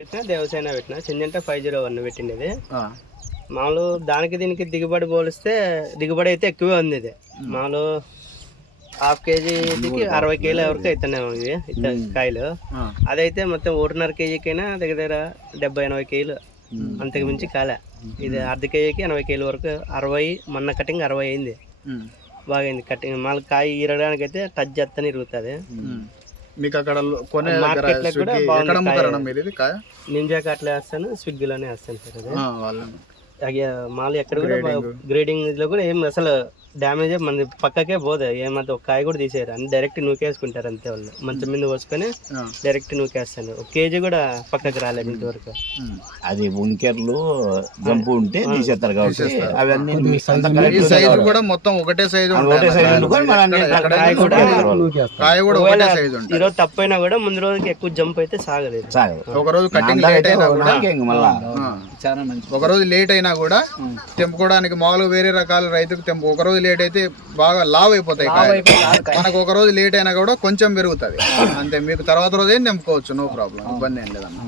పెట్టినా దేవసేన పెట్టినా సింజంటా 501 పెట్టిండేది. మామూలు దానికి దీనికి దిగుబడి పోలిస్తే దిగుబడి అయితే ఎక్కువే ఉంది. ఇది మామూలు హాఫ్ కేజీకి 60 కేజీల వరకు అవుతున్నాయి ఇవి కాయలు. అదైతే మొత్తం 1.5 కేజీకైనా దగ్గర దగ్గర 70-80 కేజీలు అంతకు మించి కాలే. ఇది అర్ధ కేజీకి 80 కేజీల వరకు 60 మొన్న కటింగ్ 60 అయింది. బాగా అయింది కటింగ్. మళ్ళీ కాయ ఇరగడానికి అయితే టచ్ చేస్తానే ఇరుగుతుంది. మీకు అక్కడ మార్కెట్లో కూడా బాగుంది. నింజా కార్ట్లో వేస్తాను, స్విగ్గీలోనే వేస్తాను సార్. అది మామూలు ఎక్కడ కూడా గ్రేడింగ్ లో కూడా ఏం అసలు డ్యామేజ్ మన పక్కకే పోదు. ఏమంటే ఒక కాయ కూడా తీసేయరు, అని డైరెక్ట్ నూకేసుకుంటారు అంతే. వాళ్ళు మంచం మీద పోసుకొని డైరెక్ట్ నూకేస్తాను. ఒక కేజీ కూడా పక్కకి రాలేదు ఇంతవరకు. అది ఉంకెర్లు జంపు ఉంటే తీసేస్తారు కాబట్టి అవన్నీ కూడా మొత్తం ఒకటే సైజు. ఈరోజు తప్పైనా కూడా ముందు రోజుకి ఎక్కువ జంప్ అయితే సాగలేదు. ఒక రోజు కటింగ్ లేట్ అయినా కూడా ఒక రోజు లేట్ అయినా కూడా తెంపుకోవడానికి మామూలుగా వేరే రకాల రైతుకు తెంపు ఒక రోజు లేట్ అయితే బాగా లావ్ అయిపోతాయి. మనకు ఒక రోజు లేట్ అయినా కూడా కొంచెం పెరుగుతుంది అంతే. మీకు తర్వాత రోజు ఏం తెంపుకోవచ్చు, నో ప్రాబ్లం, ఇబ్బంది ఏం లేదన్న.